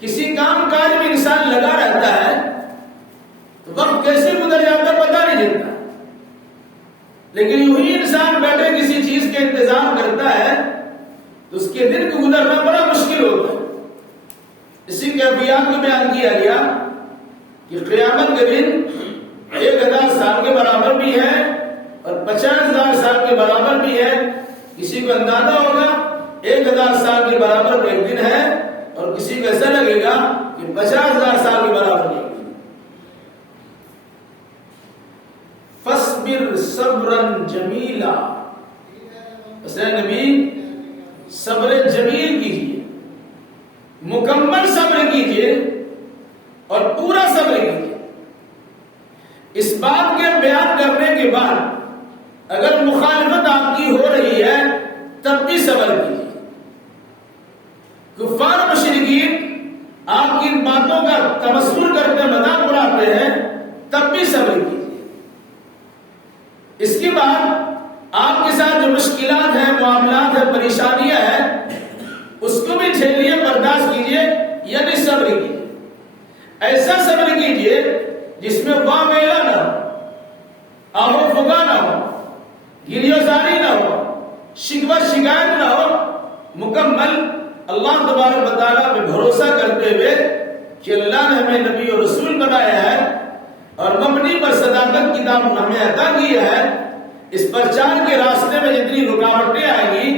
کسی کام کاج میں انسان لگا رہتا ہے تو وقت کیسے گزر جاتا پتہ نہیں چلتا، لیکن یوں ہی انسان بیٹھے کسی چیز کے انتظام کرتا ہے تو اس کے دن کو گزرنا بڑا مشکل ہوتا ہے۔ اسی کیفیات کو بیان کیا گیا کہ قیامت کے دن 1000 سال کے برابر بھی ہے اور 50,000 سال کے برابر بھی ہے۔ کسی کو اندازہ ہوگا 1000 سال کے برابر ایک دن ہے اور کسی کو ایسا لگے گا کہ 50,000 سال کے برابر ایک دن۔ فَاصْبِرْ صَبْرًا جَمِيلًا، اے نبی صبر جمیل کیجیے، مکمل صبر کیجیے اور پورا صبر کیجیے۔ اس بات کے بیان کرنے کے بعد اگر مخالفت آپ کی ہو رہی ہے تب بھی صبر کیجیے۔ کفار مشرکین آپ کی ان باتوں کا تبصر کرتے مذاق اڑاتے ہیں تب بھی صبر کیجیے۔ اس کے بعد آپ کے ساتھ جو مشکلات ہیں، معاملات ہیں، پریشانیاں ہیں، اس کو بھی جھیلیے، برداشت کیجیے، یعنی صبر کیجیے۔ ایسا صبر کیجیے جس میں واہ میلا نہ ہو، آہو فگا نہ ہو، گریزاری نہ ہو، شکوہ شکایت نہ ہو، مکمل اللہ تبارک و تعالیٰ پہ بھروسہ کرتے ہوئے کہ اللہ نے ہمیں نبی اور رسول بنایا ہے اور مبنی پر صداقت کی دامن ہمیں عطا کی ہے۔ اس پرچار کے راستے میں جتنی رکاوٹیں آئیں گی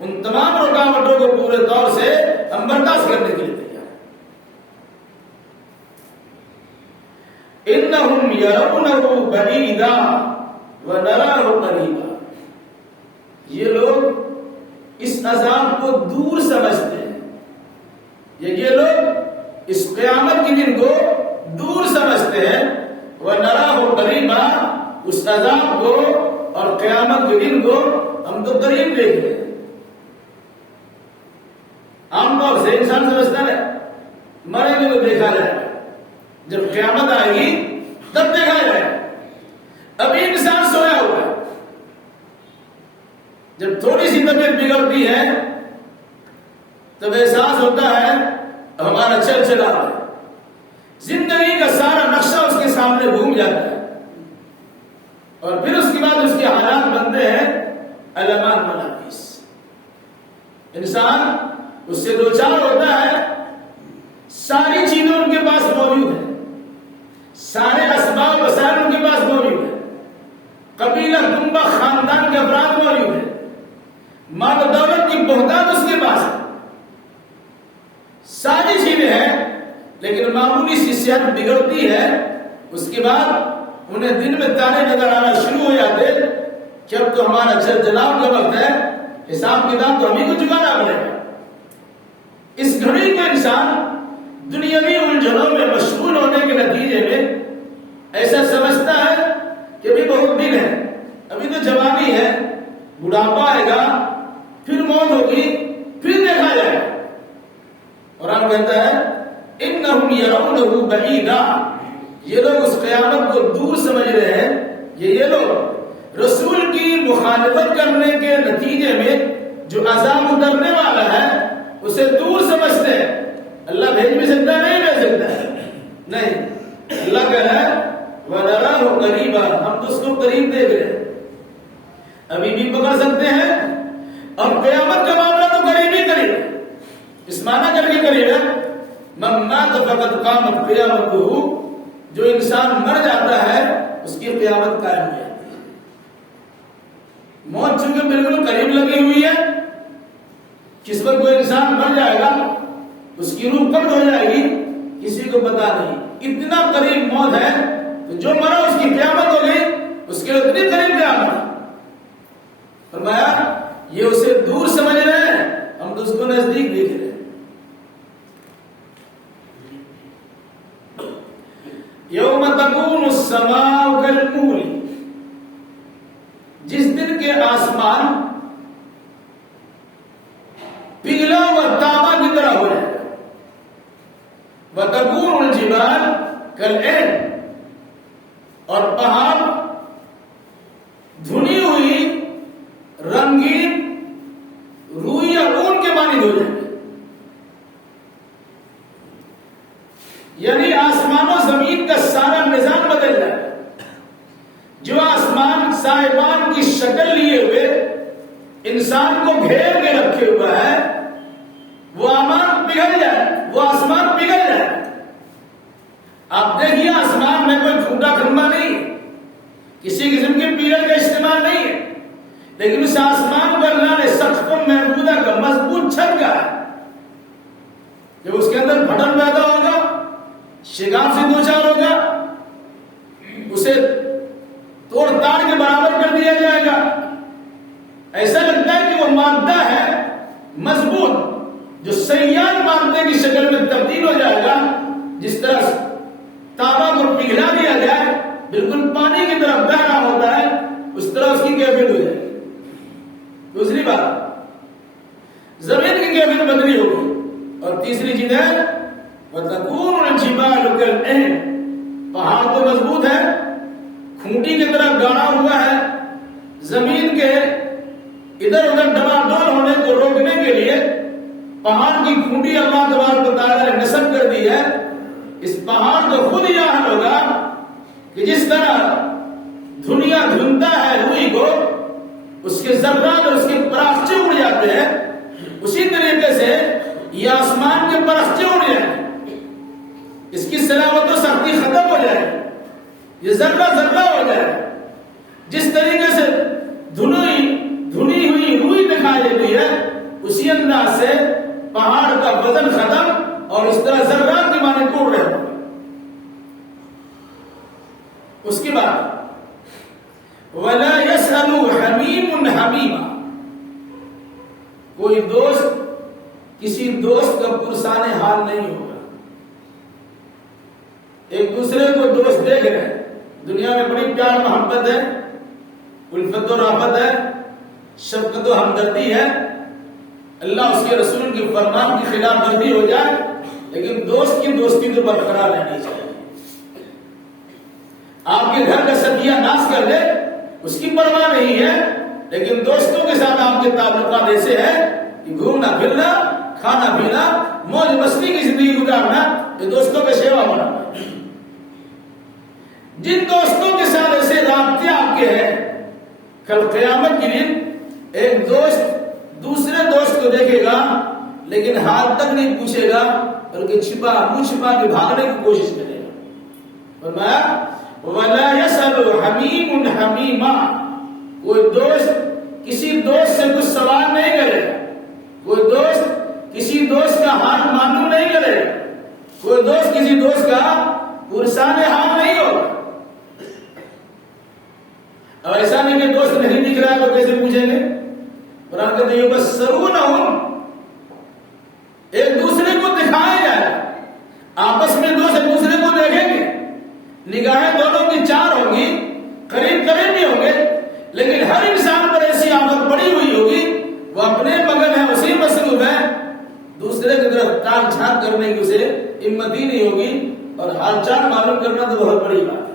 ان تمام رکاوٹوں کو پورے طور سے ہم برداشت کرنے کے لیے تیار ہیں۔ انہم یرونہ بعیدا ونراہ قریبا، یہ لوگ اس عذاب کو دور سمجھتے ہیں، یہ لوگ اس قیامت کے دن کو دور سمجھتے ہیں، ونراہ قریبا، اس عذاب کو اور قیامت کے دن کو ہم تو قریب دیکھ رہے ہیں۔ عام طور سے انسان سمجھتا ہے مرے گے تو دیکھا جائے گا، جب قیامت آئے گی تب دیکھا جائے گا۔ ابھی انسان سویا ہوا ہے، جب تھوڑی سی طبیعت بگڑتی ہے تب احساس ہوتا ہے ہمارا چل چلا ہے، زندگی کا سارا نقشہ اس کے سامنے گھوم جاتا ہے، اور پھر اس کے بعد اس کے حالات بنتے ہیں علامات منافیس۔ انسان اس سے دوچار ہوتا ہے، ساری چیزیں ان کے پاس موجود ہیں، سارے اسباب وسائل ان کے پاس موجود ہیں، قبیلہ کنبہ خاندان کے افراد موجود ہیں، مال و دولت کی بہتات اس کے پاس ہے، ساری چیزیں ہیں، لیکن معمولی سی صحت بگڑتی ہے، اس کے بعد انہیں دن میں تارے نظر آنا شروع ہو جاتے کہ اب تو ہمارا چل جناب کا وقت ہے، حساب کتاب تو ہمیں کو چکانا پڑے گا۔ اس گھڑی کو انسان دنیاوی الجھنوں میں مشغول ہونے کے نتیجے میں ایسا سمجھتا ہے کہ ابھی بہت دن ہے، ابھی تو جوانی ہے، بڑھاپا آئے گا، پھر موت ہوگی، پھر دیکھا جائے گا۔ قرآن کہتا ہے انہم یرونہ بعیدا، یہ لوگ اس قیامت کو دور سمجھ رہے ہیں، یہ لوگ رسول کی مخالفت کرنے کے نتیجے میں جو عذاب اترنے والا ہے اسے دور سمجھتے ہیں۔ اللہ بھیج بھی سکتا ہے، نہیں بھیج سکتا ہے، نہیں، اللہ کہہ رہا ہے وَنَرَاهُ قَرِيبًا، ہم تو اس کو قریب دیکھ رہے ہیں، ابھی بھی پکڑ سکتے ہیں، اور قیامت کا معاملہ تو قریب ہی قریب ہے۔ اس معنی کر کے قریب ہے مَن مَاتَ فَقَدْ قَامَتْ قِيَامَتُهُ، جو انسان مر جاتا ہے اس کی قیامت قائم ہو جاتی ہے۔ موت چونکہ بالکل قریب لگی ہوئی ہے، کس وقت کوئی انسان مر جائے گا، اس کی روح قبض ہو جائے گی، کسی کو پتا نہیں، اتنا قریب موت ہے، تو جو مرا اس کی قیامت ہو گئی، اس کے اتنی قریب قیامت۔ فرمایا یہ اسے دور سمجھ رہے ہیں، ہم تو اس کو نزدیک دیکھ رہے ہیں۔ یوم تکون السماء کالمہل، جس دن کے آسمان پگھلا ہوا تانبا کی طرح ہو جائے گا، وتکون الجبال کالعہن، اور پہاڑ دھنی ہوئی رنگین روئی یا اون کے مانند ہو جائے گا۔ یعنی آسمان و زمین کا سارا نظام بدل جائے. جو آسمان صاحبان کی شکل لیے ہوئے انسان کو گھیر کے رکھے ہوا ہے وہ آسمان پگھل جائے، وہ آسمان پگھل جائے. آپ دیکھیے آسمان میں کوئی کھوٹا کھمبا نہیں ہے، کسی قسم کے پیلر کا استعمال نہیں ہے، لیکن اس آسمان پر اللہ نے سقف محمودہ کا مضبوط چھت کا ہے. جب اس کے اندر پھٹن پیدا ہوگا، شگاف سے دو چار ہوگا، اسے توڑ تاڑ کے برابر کر دیا جائے گا. ایسا لگتا ہے کہ وہ مادہ ہے مضبوط جو سیال مادے کی شکل میں تبدیل ہو جائے گا. جس طرح تانبا کو پگھلا دیا جائے بالکل پانی کی طرف بہنا ہوتا ہے، اس طرح اس کی کیفیت ہو جائے گی. دوسری بات زمین کی کیفیت بدلی ہوگی. اور تیسری چیز ہے وَتَكُونُ الْجِبَالُ كَالْعِهْنِ، پہاڑ تو مضبوط ہے، کھونٹی کی طرح گاڑا ہوا ہے. زمین کے ادھر ادھر ڈبا ڈول ہونے کو روکنے کے لیے پہاڑ کی کھونٹی اللہ تبارک و تعالیٰ نے نصب کر دی ہے. اس پہاڑ کو خود یہ حل ہوگا کہ جس طرح دنیا دھنتا ہے روئی کو، اس کے ذرات اور اس کے پراسچے اڑ جاتے ہیں، اسی طریقے سے یہ آسمان کے پراسچے اڑ جائیں، اس کی سلاوت و سختی ختم ہو جائے، یہ ذرہ ذرہ ہو جائے. جس طریقے سے دھنی ہوئی روئی دکھائی دیتی ہے، اسی انداز سے پہاڑ کا وزن ختم اور اس طرح ذرات کی مانے ٹوٹ رہے ہیں. اس کے بعد وَلَا يَسْأَلُ حَمِيمٌ حَمِيمًا، کوئی دوست کسی دوست کا پرسان حال نہیں ہوگا. ایک دوسرے کو دوست دیکھ رہے ہیں، دنیا میں بڑی پیار محبت ہے، الفت و رافت ہے، شفقت و ہمدردی ہے. اللہ اس کے رسول کے فرمان کی خلاف ورزی ہو جائے لیکن دوست کی دوستی تو برقرار رہنی چاہیے. آپ کے گھر کا سبزیاں ناش کر لے اس کی پرواہ نہیں ہے، لیکن دوستوں کے ساتھ آپ کے تعلقات ایسے ہیں کہ گھومنا پھرنا، کھانا پینا، موج مستی کی زندگی گزارنا، یہ دوستوں کا سیوا بنا. جن دوستوں کے ساتھ ایسے رابطے آپ کے ہیں، کل قیامت کے دن ایک دوست دوسرے دوست کو دیکھے گا لیکن حال تک نہیں پوچھے گا بلکہ منہ چھپا کے بھاگنے کی کوشش کرے گا. فرمایا وَلَا يَسْأَلُ حَمِيمٌ حَمِيمًا، کوئی دوست کسی دوست سے کچھ سوال نہیں کرے، کوئی دوست کسی دوست کا حال معلوم نہیں کرے، کوئی دوست کسی دوست کا پرسان حال نہیں ہوگا. اب ایسا نہیں کہ دوست نہیں دکھ رہا ہے تو کیسے پوچھیں گے. قرآن کہتے ہیں بسرونہم، ایک دوسرے کو دکھایا جائے، آپس میں دوست ایک دوسرے کو دیکھیں گے، نگاہیں دونوں کی چار ہوں گی، قریب قریب بھی ہوں گے، لیکن ہر انسان پر ایسی آمد پڑی ہوئی ہوگی وہ اپنے مگن ہے، اسی مصروف ہے، دوسرے کی طرف ٹال جھانک کرنے کی اسے ہمت ہی نہیں ہوگی. اور حال چال معلوم کرنا تو بہت بڑی بات ہے.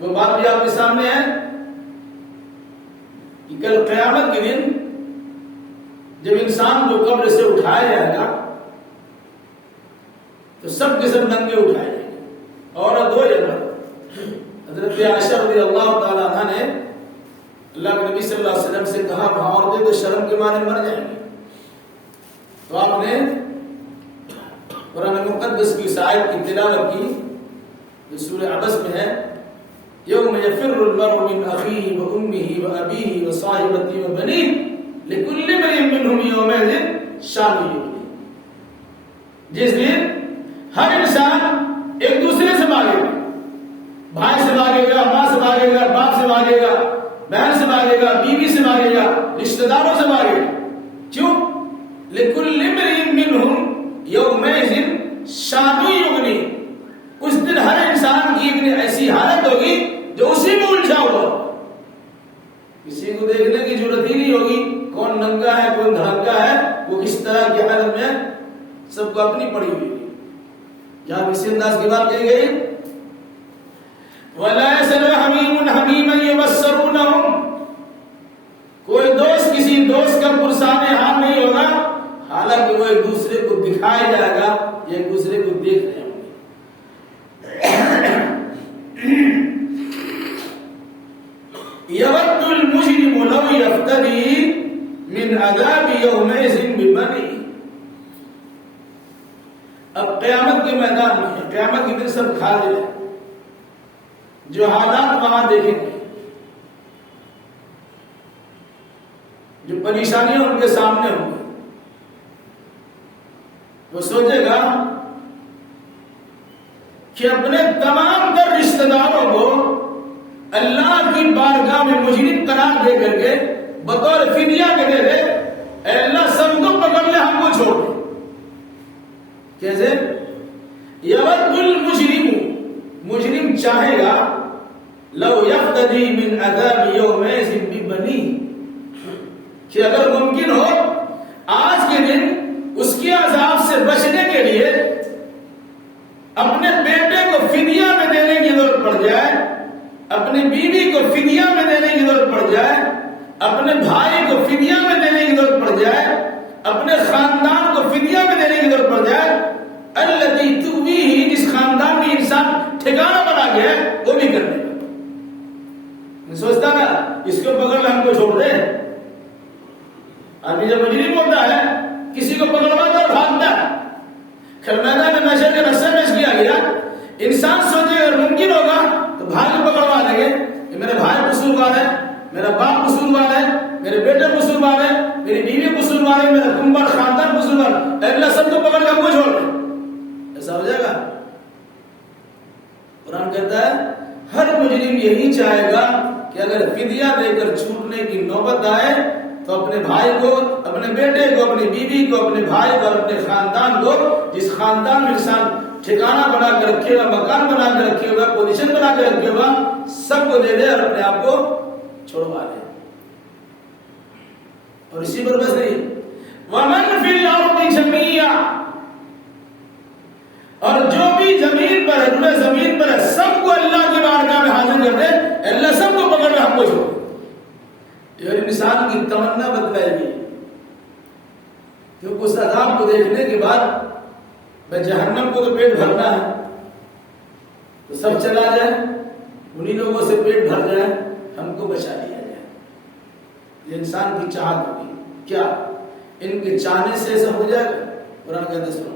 وہ بات بھی آپ کے سامنے ہے کہ کل قیامت کے دن جب انسان کو قبر سے اٹھایا جائے گا تو سب کے سب ننگے اٹھائے جائیں گے، عورت ہو یا مرد. حضرت عائشہ رضی اللہ تعالی عنہ نے اللہ کے نبی صلی اللہ علیہ وسلم سے کہا عورتیں تو شرم کے مارے مر جائیں گی. تو آپ نے قرآن مقدس کی اس آیت کی تلاوت کی جو سورہ عبس میں ہے، یوم یفر المرء من اخیہ وامہ وابیہ وصاحبتہ وبنیہ لکل امرئ منہم یومئذ شأن یغنیہ. جس دن ہر انسان ایک دوسرے سے مانگے گا، بھائی سے مانگے گا، ماں سے مانگے گا، باپ سے مانگے گا، بہن سے مانگے گا، بیوی سے مانگے گا، رشتہ داروں سے مانگے گا. کیوں؟ لکل امرئ منہم یومئذ شأن یغنیہ. اس دن ہر انسان کی ایک ایسی حالت ہوگی جو اسی میں الجھا ہوا، کسی کو دیکھنے کی ضرورت ہی نہیں ہوگی کون ننگا ہے کون دھڑکا ہے، وہ کس طرح کی حالت میں سب کو اپنی پڑی ہوئی. جہاں اسی انداز کی بات کہی گئی وَلَا يَسْأَلُ حَمِيمٌ حَمِيمًا يُبَصِّرُونَهُمْ، کوئی دوست کسی دوست کا پرسان حال نہیں ہوگا حالانکہ وہ ایک دوسرے کو دکھایا جائے گا، یا ایک دوسرے کو دیکھ رہے ہوں گے۔ یود المجرم لو یفتدی من عذاب یومئذ ببنی۔ اب قیامت کے میدان میں، قیامت کے دن سب کھا لے، جو حالات وہاں دیکھیں گے، جو پریشانیاں ان کے سامنے ہوں گی، وہ سوچے گا کہ اپنے تمام تر رشتہ داروں کو اللہ کی بارگاہ میں مجرم قرار دے کر کے بطور فدیہ کے دے دے، اے اللہ سب کو پکڑ لے، ہم کو چھوڑ دے۔ کیسے؟ یود المجرم، مجرم چاہے گا، لو یفتدی من عذاب یومئذ ببنی، کہ اگر ممکن ہو آج کے دن اس کے عذاب سے بچنے کے لیے اپنے بیٹے کو فدیہ میں دینے کی ضرورت پڑ جائے، اپنی بیوی کو فدیہ میں دینے کی ضرورت پڑ جائے، اپنے بھائی کو فدیہ میں دینے کی ضرورت پڑ جائے، اپنے خاندان کو فدیہ میں دینے کی ضرورت پڑ جائے، الذی تؤویہ، جس خاندان میں انسان ٹھکانہ بنا گیا ہے، وہ بھی کر دے گا۔ میں سوچتا نا اس کو پکڑ لے، ہم کو چھوڑ دے۔ آدمی جب مجرم ہوتا ہے کسی کو پکڑواتا اور بھاگتا ہے، پھر میدان محشر کے رستے میں کیا گیا، انسان سوچے اگر ممکن ہوگا تو بھائی کو پکڑوا دیں گے، کہ میرے بھائی قصوروار ہے، میرا باپ قصوروار ہے، میرے بیٹے قصوروار ہے، میری بیوی قصوروار ہے، میرا کنبر خاندان قصوروار ہے، اللہ سب کو پکڑ کے ہم کو چھوڑ دیں۔ ایسا ہو جائے گا؟ قرآن کہتا ہے ہر مجرم یہی چاہے گا کہ اگر فدیہ دے کر چھوٹنے کی نوبت آئے تو اپنے بھائی کو، اپنے بیٹے کو، اپنی بیوی کو، اپنے بھائی کو، اپنے خاندان کو، جس خاندان میں انسان ٹھکانہ بنا کے رکھے ہوا، مکان بنا کے رکھے ہوا، پوزیشن بنا کے رکھے ہوا، سب کو دے دے اور اپنے آپ کو چھوڑوا دے۔ اور اسی پر بس نہیں، وَمَنْ فِي الْأَرْضِ جَمِيعًا، اور جو بھی زمین پر ہے، روئے زمین پر ہے، سب کو اللہ کی بارگاہ میں حاضر کر دے، اللہ سب کو پکڑ کے ہم کو چھوڑ۔ یہ انسان کی تمنا بدلائے گی، کیونکہ اس عذاب کو دیکھنے کے بعد میں جہنم کو تو پیٹ بھرنا ہے، تو سب چلا جائے، انہی لوگوں سے پیٹ بھر جائے، ہم کو بچا لیا جائے۔ یہ انسان کی چاہت ہوگی، کیا ان کے چاہنے سے ایسا ہو جائے گا؟ قرآن کہتا ہے سنو،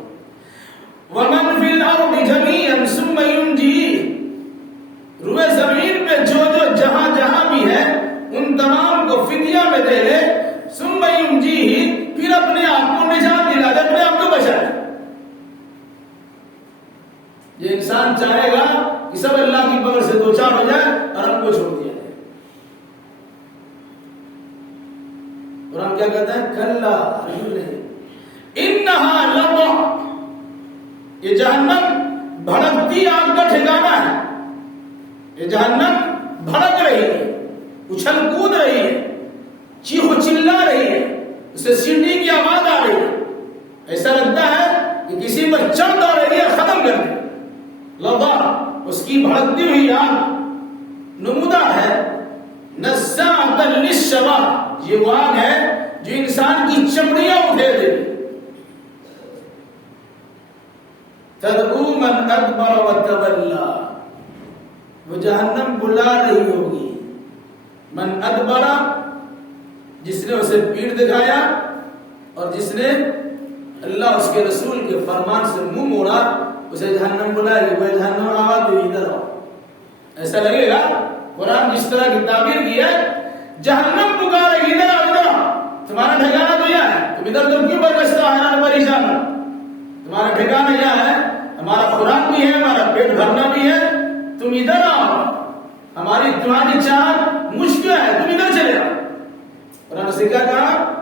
وَمَنْ فِي الْأَرْضِ جَمِيعًا ثُمَّ يُنْجِيهِ، روئے زمین پہ جو جہاں جہاں بھی ہے ان تمام کو فدیہ میں دے لے، ثُمَّ يُنْجِيهِ، پھر اپنے آپ کو نجات دلا دے، اپنے آپ کو بچائے۔ یہ انسان چاہے گا کہ سب اللہ کی پکڑ سے دوچار ہو جائے اور ہم کو چھوڑ دیا جائے۔ قرآن کیا کہتا ہے؟ کلا، انہا لظیٰ، یہ جہنم بھڑکتی آگ کا ٹھکانہ ہے، یہ جہنم بھڑک رہی ہے، اچھل کود رہی ہے، چیخ و چلا رہی ہے، اسے سیڑھی کی آواز آ رہی ہے، ایسا لگتا ہے کہ کسی پر چڑھ آ رہی ہے، ختم کر دے۔ لظیٰ، اس کی بھڑکتی ہوئی آگ نمودار ہے، نزاعۃ للشویٰ، یہ وہ آگ ہے جو انسان کی چمڑیاں اٹھے دے۔ تدعو من ادبر وتولی، وہ جہنم بلا رہی ہوگی، من ادبر، جس نے اسے پیٹ دکھایا اور جس نے اللہ اس کے رسول کے فرمان سے منہ موڑا، اسے جہنم بلائے گی، وہ جہنم آواز دے ادھر آؤ۔ ایسا لگے گا قرآن جس طرح کی تعبیر کی ہے، جہنم پکارے گی، ادھر آؤ، ادھر آؤ، تمہارا ٹھکانہ تو یہ ہے، تم ادھر تم کیوں بچتا ہے پریشان، تمہارا ٹھکانہ یہ ہے، ہمارا خوراک بھی ہے، ہمارا پیٹ بھرنا بھی ہے، تم ادھر آؤ، ہماری تمہاری چاہت مشکل ہے، تم ادھر چلے آؤ۔ قرآن سے کیا کہا؟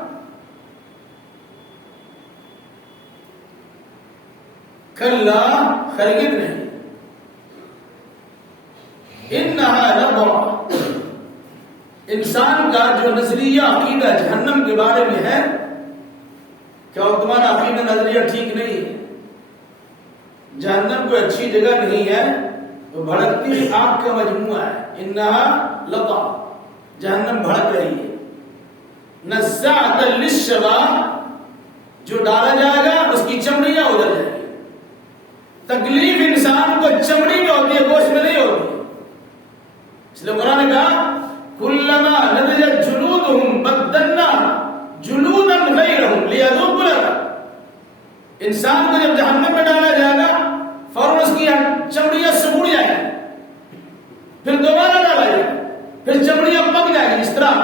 کلا، ہرگز نہیں، انہا لظیٰ، انسان کا جو نظریہ عقیدہ جہنم کے بارے میں ہے، کیا وہ تمہارا عقیدہ نظریہ ٹھیک نہیں ہے؟ جہنم کوئی اچھی جگہ نہیں ہے، وہ بھڑکتی ہوئی آگ کا مجموعہ ہے، انہا لظیٰ، جہنم بھڑک رہی ہے، نزاعۃ للشویٰ، جو ڈالا جائے گا اس کی چمڑیاں ادھر جائیں گی. تکلیف انسان کو چمڑی میں ہوتی ہے، گوشت میں نہیں ہوتی. اس لیے قرآن نے کہا کلما نضجت جلودہم بدلنا جلودا غیرہم لیذوقوا العذاب. انسان کو جب جہنم میں ڈالا جائے گا فوراً اس کی چمڑیاں سکڑ جائیں گی، پھر دوبارہ ڈالا جائے گا، پھر چمڑیاں پک جائیں گی. اس طرح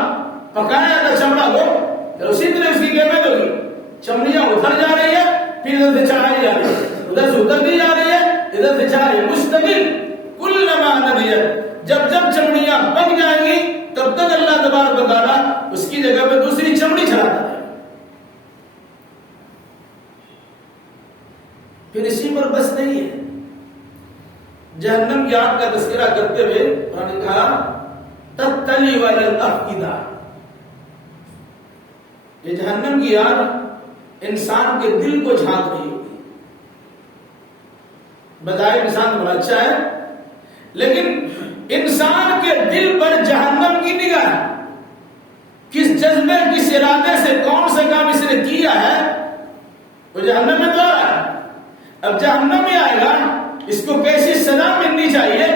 پکایا جاتا چمڑا کو، پھر اسی طرح اس کی قیمت ہوگی. چمڑیاں اتر جا رہی ہے، پھر ادھر سے چڑھائی جا رہی ہے، ادھر سے اترتی جا رہی ہے، ادھر سے چڑھائی مستقل. کلما نضجت، جب جب چمڑیاں پک جائیں گی تب تک اللہ تبارک و تعالیٰ اس کی جگہ پہ دوسری چمڑی چڑھاتا ہے. پھر اسی پر بس نہیں ہے، جہنم کی آگ کا تذکرہ کرتے ہوئے انہوں نے کہا تطلی علی الافئدہ. یہ جہنم کی آگ انسان کے دل کو جھانک رہی ہوگی. بظاہر انسان بڑا اچھا ہے، لیکن انسان کے دل پر جہنم کی نگاہ، کس جذبے کس ارادے سے کون سا کام اس نے کیا ہے وہ جہنم میں تو آ رہا ہے. اب جہنم میں آئے گا، اس کو کیسی سزا ملنی چاہیے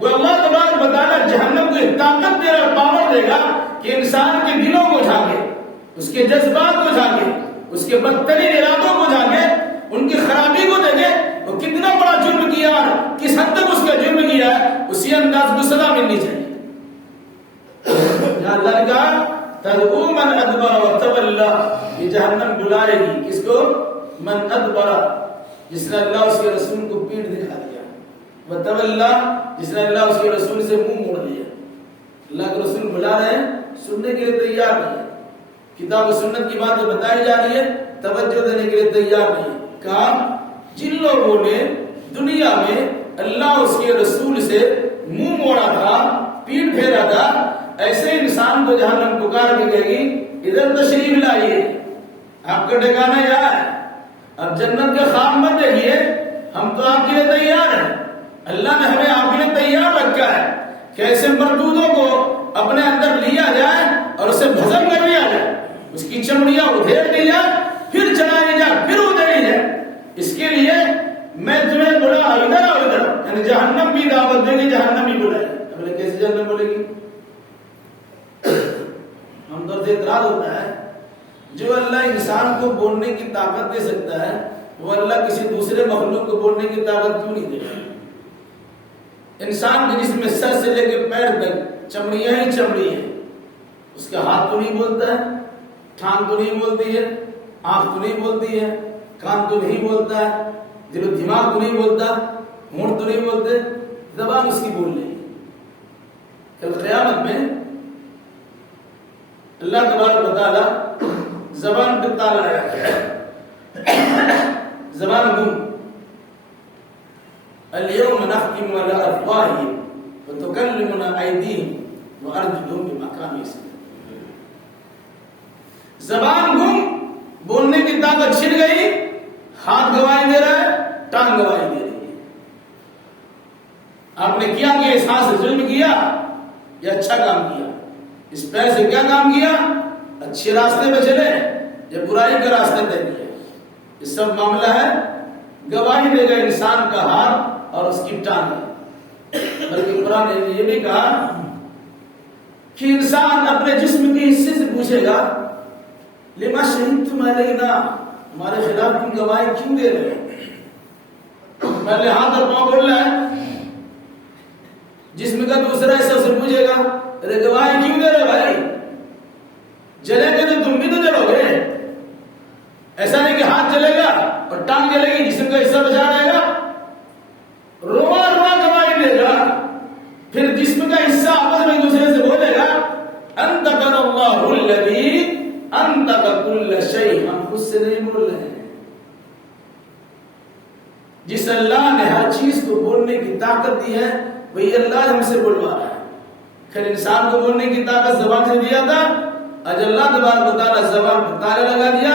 وہ اللہ تبارک و تعالیٰ جہنم کو طاقت دے گا، پاور دے گا کہ انسان کے دلوں کو جھانکے، اس کے جذبات کو جھانکے، اس کے بدترین ارادوں کو جھانکے، ان کی خرابی کو دیکھے وہ کتنا بڑا جرم کیا اور کس حد تک اس کا جرم کیا ہے، اسی انداز کو سزا ملنی چاہیے. یہاں اللہ نے کہا تدعو من ادبر وتولی، یہ جہنم بلائے گی کس کو؟ من ادبر، جس نے اللہ اس کے رسول کو پیٹ دکھا دیا، وتولی، جس نے اللہ اس کے رسول سے منہ موڑ لیا. اللہ کے رسول بلا رہے ہیں، سننے کے لیے تیار نہیں ہے، کتاب و سنت کی باتیں بتائی جا رہی ہے، توجہ دینے کے لیے تیار نہیں ہے. کہا جن لوگوں نے دنیا میں اللہ اس کے رسول سے منہ موڑا تھا، پیٹ پھیرا تھا، ایسے انسان کو جہنم پکار کے کہے گی ادھر تشریف لائیے، آپ کا ٹھکانہ یہاں ہے. اب جنت کے خواب مت دیکھیے، ہم تو آپ کے لیے تیار ہیں. اللہ نے ہمیں آپ کے لیے تیار رکھا ہے کہ ایسے مردودوں کو اپنے اندر لیا جائے اور اسے بھسم کر لیا جائے، اس کی چمڑیاں ادھیڑ دی جائے، پھر چلائی جائے، پھر ادھیڑی جائے. اس کے لیے میں تمہیں بلا ادھر اور ادھر، یعنی جہنم بھی دعوت دے گی، جہنم بھی بلائے. اب کیسے جہنم بولے گی؟ ہم تو اعتراض ہوتا ہے جو اللہ انسان کو بولنے کی طاقت دے سکتا ہے وہ اللہ کسی دوسرے مخلوق کو بولنے کی طاقت کیوں نہیں دے رہا؟ انسان کے جسم میں سر سے لے کے پیر تک چمڑیاں ہی چمڑی ہیں. اس کا ہاتھ تو نہیں بولتا ہے، ٹھانگ تو نہیں بولتی ہے، آنکھ تو نہیں بولتی ہے، کان تو نہیں بولتا ہے، دل و دماغ تو نہیں بولتا، ہونٹ تو نہیں بولتے، زبان اس کی بول رہی ہے. کل قیامت میں اللہ تبارک و تعالی زبان پہ تالا لگایا، زبان گم. اليوم نختم على افواههم وتكلمنا ايديهم وارجلهم بما كانوا يكسبون. زبان گم، بولنے کی طاقت چھن گئی، ہاتھ گواہی دے رہا ہے، ٹانگ گواہی دے رہی ہے. آپ نے کیا کہ اس ہاتھ سے ظلم کیا یا اچھا کام کیا؟ اس پیر سے کیا کام کیا؟ اچھے راستے پہ چلے یا برائی کا راستہ طے کیا؟ یہ سب معاملہ ہے، گواہی دے گا انسان کا ہاتھ اور اس کی ٹانگ. بلکہ قرآن نے یہ بھی کہا کہ انسان اپنے جسم کے حصے سے پوچھے گا لما شہدتم علینا، ہمارے خلاف تم گواہی کیوں دے رہے ہو؟ پہلے ہاتھ اور پاؤں بول رہا ہے، جسم کا دوسرا حصہ سے پوچھے گا ارے گواہی کیوں دے رہے بھائی؟ جلے گے تو تم بھی تو جلو گے. ایسا نہیں کہ ہاتھ جلے گا اور ٹانگ جلے گی، جسم کا حصہ بچا رہے گا. روا روا گواہی دے گا، پھر جسم کا حصہ آپس میں دوسرے سے بولے گا انطق اللہ الذی انطق کل شیء. ہم خود سے نہیں بول رہے ہیں، جس اللہ نے ہر چیز کو بولنے کی طاقت دی ہے وہی اللہ ہم سے بلوا رہا ہے. پھر انسان کو بولنے کی طاقت زبان سے دیا تھا، آج اللہ تبارک و تعالیٰ زبان پر تالا لگا دیا،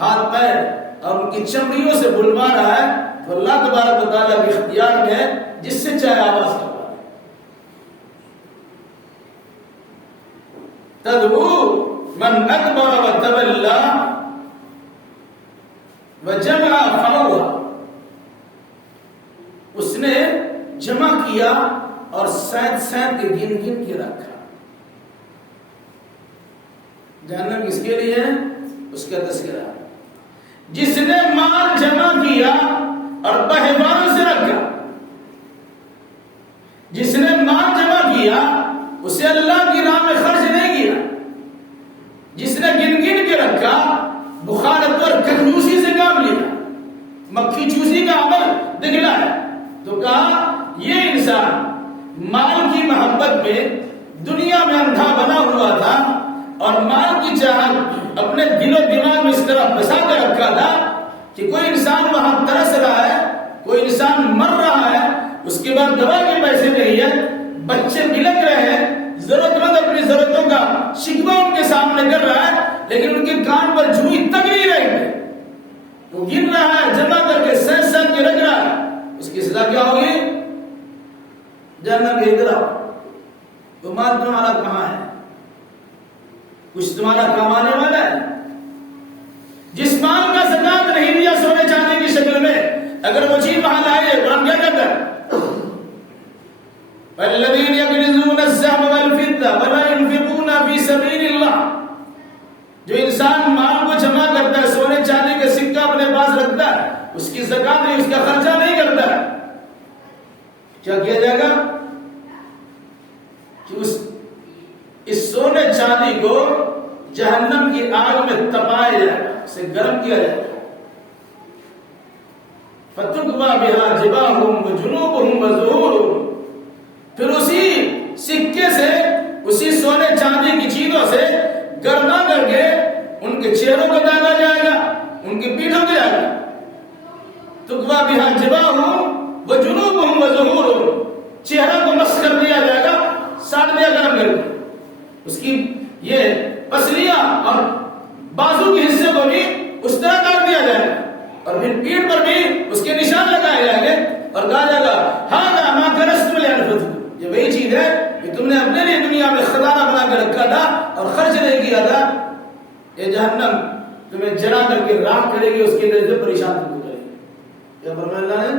ہاتھ پیر اور ان کی چمڑیوں سے بلوا رہا ہے. تو اللہ تبارک و تعالیٰ کے اختیار میں ہے، جس سے چاہے آواز کروا ہے. تدعو من ادبر وتولی، وجمع فأوعى، اس نے جمع کیا اور سینت سینت کے گن گن کے رکھا۔ جہنم کس کے لیے ہے؟ اس کا تذکرہ، جس نے مال جمع کیا اور پہوانوں سے رکھا۔ جس نے مال جمع کیا اسے اللہ کی راہ میں خرچ نہیں کیا، جس نے گن گن کے رکھا، بخارت اور کنجوسی سے کام لیا، مکھی چوسی کا عمل دکھلا ہے، تو کہا یہ انسان مال کی محبت میں دنیا میں اندھا بنا ہوا تھا اور مال کی چاہت اپنے دل و دماغ میں اس طرح بسا کر رکھا تھا کہ کوئی انسان وہاں ترس رہا ہے، کوئی انسان مر رہا ہے، اس کے بعد دوا کے پیسے نہیں ہے، بچے بلک رہے ہیں، ضرورت مند اپنی ضرورتوں کا شکوہ ان کے سامنے کر رہا ہے، لیکن ان کے کان پر جوئی تک نہیں رہی، وہ گن رہا ہے، جمع کر کے سین سین کے رکھ رہا ہے، اس کی سزا کیا ہوگی؟ جہنم کی طرف۔ تو مال تمہارا کہاں ہے؟ کچھ تمہارا کمانے والا ہے؟ جس مال کا زکات نہیں دیا سونے چاندی کی شکل میں، اگر وہ چیز وہاں لائے قرآن کیا کہتا ہے؟ الذين يكنزون الذهب والفضة ولا ينفقون في سبيل الله، جو انسان مال کو جمع کرتا ہے، سونے چاندی کا سکہ اپنے پاس رکھتا ہے، اس کی زکات نہیں، اس کا خرچہ نہیں کرتا ہے، کیا کیا جائے گا؟ کہ اس سونے چاندی کو جہنم کی آگ میں تپایا جائے گا، اسے گرم کیا جائے گا۔ فَتُقْوَى بِهَا جِبَاهُهُمْ وَجُنُوبُهُمْ وَظُهُورُهُمْ، پھر اسی سکے سے، اسی سونے چاندی کی چیزوں سے گرما کر کے ان کے چہروں کو داغا جائے گا، ان کی پیٹھوں کو جائے گا۔ تُقْوَى بِهَا جِبَاهُهُمْ وَجُنُوبُهُمْ وَظُهُورُهُمْ، چہرہ کو مس کر دیا جائے گا، ساڑ دیا گرم کر کے، اس کی یہ پسلیاں اور بازو کے حصے کو بھی اس طرح کاٹ دیا جائے گا، اور پھر پیٹھ پر بھی اس کے نشان لگائے جائیں گے اور کہا جائے گا ہاذا ما کنزتم لانفسکم، یہ وہی چیز ہے کہ تم نے اپنے لیے دنیا میں خزانہ بنا کے رکھا تھا اور خرچ نہیں کیا تھا۔ یہ جہنم تمہیں جلا کر کے راکھ کرے گی، اس کے اندر سے پریشان تم کو کرے گی۔ کیا فرمایا اللہ نے؟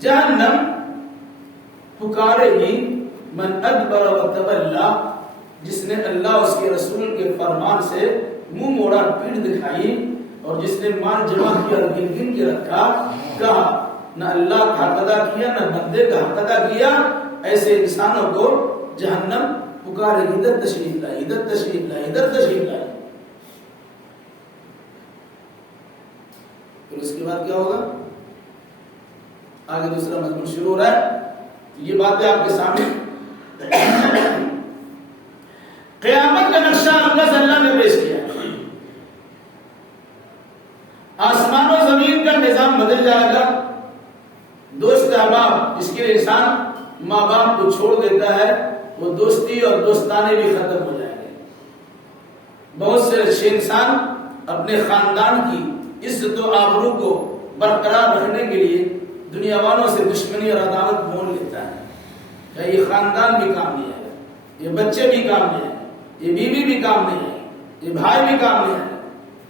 جہنم پکارے گی من ادبر وتولی، جس نے اللہ اس کے رسول کے فرمان سے منہ موڑا، پیٹھ دکھائی، اور جس نے مال جمع کیا اور گن گن کے رکھا، کہا نہ اللہ کا حق ادا کیا نہ بندے کا حق ادا کیا، ایسے انسانوں کو جہنم پکارے گی ادھر تشریف لائی، ادھر تشریف لائی، ادھر تشریف لائی۔ پھر اس کے بعد کیا ہوگا؟ آگے دوسرا مضمون شروع ہو رہا ہے، یہ باتیں آپ کے سامنے۔ قیامت کا نقشہ اللہ نے پیش کیا، آسمان و زمین کا نظام بدل جائے گا، دوست احباب جس کے لیے انسان ماں باپ کو چھوڑ دیتا ہے، وہ دوستی اور دوستانے بھی ختم ہو جائیں گے۔ بہت سے اچھے انسان اپنے خاندان کی عزت و آبرو کو برقرار رکھنے کے لیے دنیا والوں سے دشمنی اور عداوت مول لیتا ہے، کہ یہ خاندان بھی کام نہیں آئے گا، یہ بچے بھی کام نہیں آئے، یہ بیوی بھی کام نہیں آئے، یہ بھائی بھی کام نہیں آئے،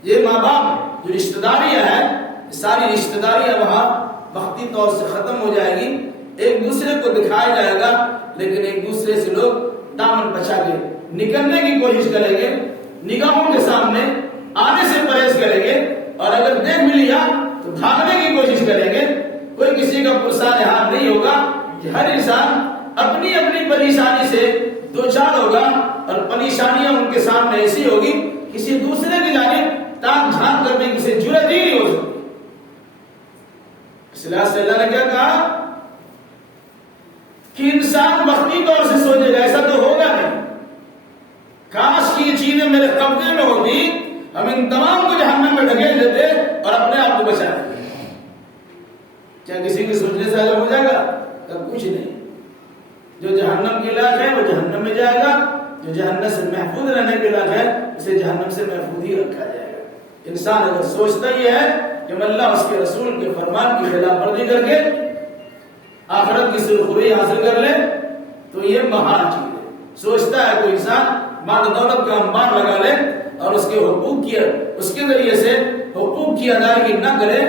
یہ ماں باپ جو رشتہ داریاں ہیں، ساری رشتہ داریاں وہاں وقتی طور سے ختم ہو جائے گی، ایک دوسرے کو دکھایا جائے گا، لیکن ایک دوسرے سے لوگ دامن بچا کے نکلنے کی کوشش کریں گے، نگاہوں کے سامنے آنے سے پرہیز کریں گے، اور اگر دیکھ بھی لیا تو بھاگنے کی کوشش کریں گے۔ کوئی کسی کا پرسان حال نہیں ہوگا، کہ ہر انسان اپنی اپنی پریشانی سے دوچار ہوگا، اور پریشانیاں ان کے سامنے ایسی ہوگی کسی دوسرے کی جانب تاک جھانک کرنے کی سے جرأت ہی نہیں ہو سکتی۔ اس لحاظ سے اللہ نے کیا کہا کہ انسان وقتی طور سے سوچے گا، ایسا تو ہوگا نہیں، کاش کی یہ چیزیں میرے قبضے میں ہوتی، ہم ان تمام کو جہنم میں ڈھکیل دیتے اور اپنے آپ کو بچا لیتے۔ کیا کسی کے سوچنے سے ایسا ہو جائے گا؟ کچھ نہیں۔ جو جہنم کے لائق ہے وہ جہنم میں جائے گا، جو جہنم سے محفوظ رہنے کے لائق ہے اسے جہنم سے محفوظ ہی رکھا جائے گا۔ انسان اگر سوچتا یہ ہے کہ میں اللہ اس کے رسول کے فرمان کی خلاف ورزی کر کے آخرت کی سرخروئی حاصل کر لے تو یہ مہان چیز ہے۔ سوچتا ہے کوئی انسان مال دولت کا انبار لگا لے اور اس کے حقوق کی اس کے ذریعے سے حقوق کی ادائیگی نہ کرے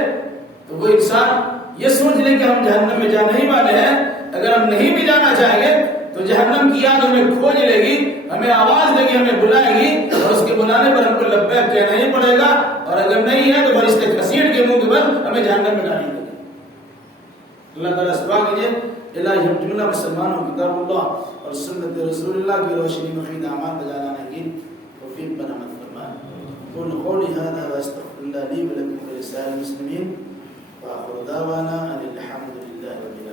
تو وہ انسان یہ سوچ لے کہ ہم جہنم میں جانے ہی والے ہیں. اگر ہم نہیں بھی جانا چاہیں گے تو جہنم کی یاد ہمیں کھوج لے گی, ہمیں آواز دے گی, ہمیں بلائے گی, اور اس کے بلانے پر ہم کو لبیک کہنا ہی پڑے گا. اور اگر نہیں ہے تو فرشتے گھسیٹ کے منہ کے بل ہمیں جہنم میں ڈالیں گے. اللہ تعالیٰ سے دعا کیجیے الہی ہم جملہ مسلمانوں کتاب اللہ اور سنت رسول اللہ کی روشنی میں خود اعمال بجانا کی توفیق بنا مت فرمائے. قول قولی هذا واستغفر الله لي ولكم ولسائر المسلمين واخر دعوانا ان الحمد لله رب العالمين.